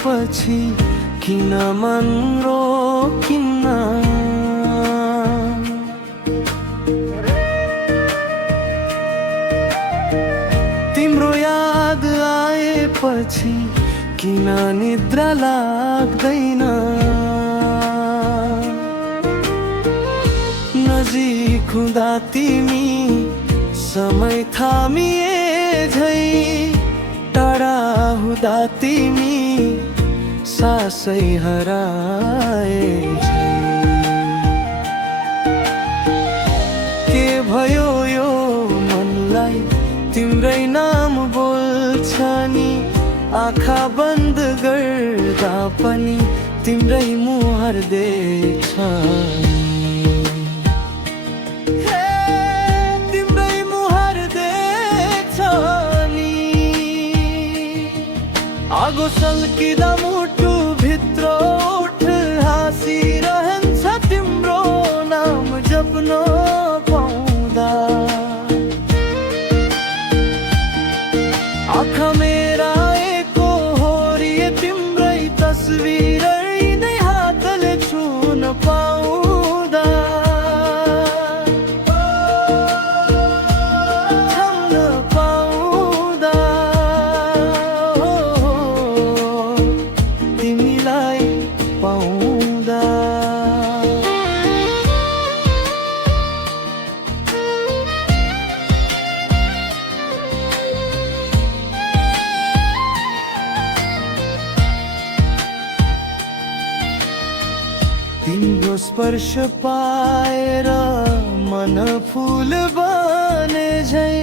पछि किन मन रोकिन्न, तिम्रो याद आएपछि किन निद्रा लाग्दैन, नजिक हुँदा तिमी समय थामिए झै, टाढा हुँदा तिमी सासै हराए झै। के भयो यो मनलाई तिम्रै नाम बोल्छ नि, आँखा बन्द गर्दा पनि तिम्रै मुहार देख्छ नि, तिम्रै मुहार देख्छ नि। आगो सल्किँदा मुटु भित्र उठ हाँसिरहन्छ तिम्रो नाम जप्न पाउँदा, आँखा मेरा एको होरिए तिम्रै तस्बिरै नै हातले छुन पाउँदा, छाम्न पाउँदा, तिमीलाई पाउँदा। तिम्रो स्पर्श पाएर मन फूल बने झै,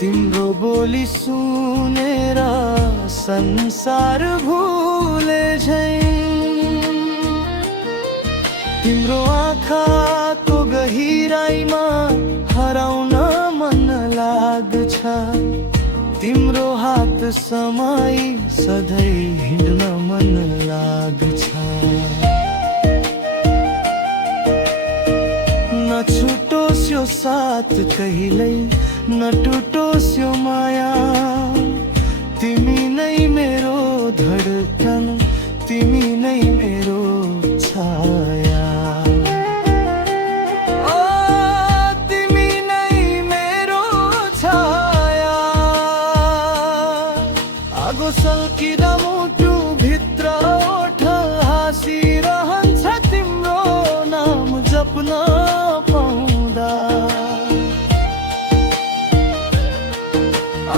तिम्रो बोली सुनेर संसार भुले झै, तिम्रो आँखाको गहिराइमा हराउन मन लाग्छ, तिम्रो हात समाई सधैँ हिँड्न मन लाग्छ। न छुटोस् यो साथ कहिल्यै, न टुटोस् यो माया, तिमी नै मेरो धडकन, तिमी नै मेरो छाया, तिमी नै मेरो छाया। आगो सल्किँदा मुटु भित्र उठ हाँसिरहन्छ तिम्रो नाम जप्न पाउँदा,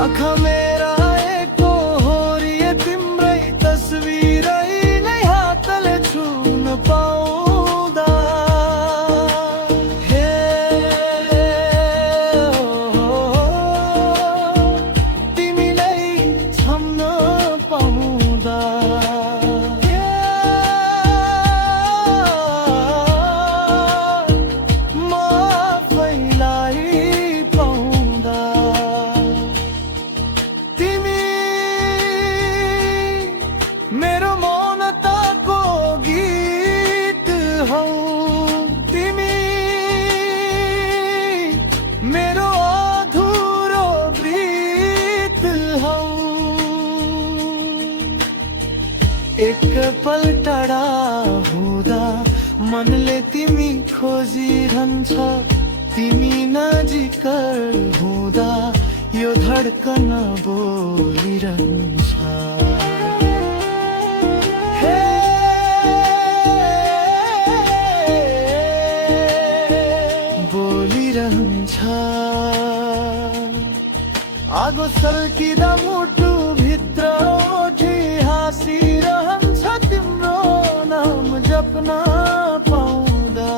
आँखा मेरा एको होरिए तिम्रै तस्बिरै नै हातले छुन पाउँदा, हे तिमीलाई छाम्न पाउँदा, म आफैलाई पाउँदा। तिमी मेरो मौनताको गीत हौ, तिमी मेरो अधुरो प्रीत हौ, एक पल टाढा हुँदा मनले तिमी खोजिरहन्छ, तिमी नजिक हुँदा यो धडकन बोलिरहन्छ, हे बोलिरहन्छ। आगो सल्किँदा मुटु भित्र उठी हाँसिरहन्छ तिम्रो ना पाउँदा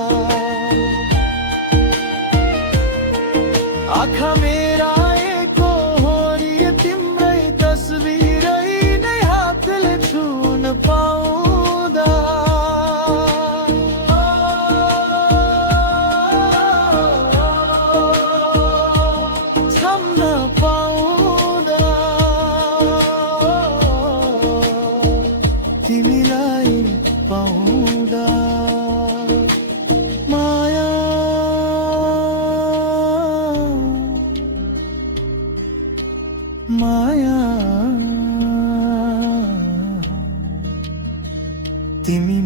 आँखा मेरा एको होरी तिम्रै तस्बिरै नै हातले छुन पाउँदा छम्न पाउँदा तिमीलाई पाउँदा माया माया तिमी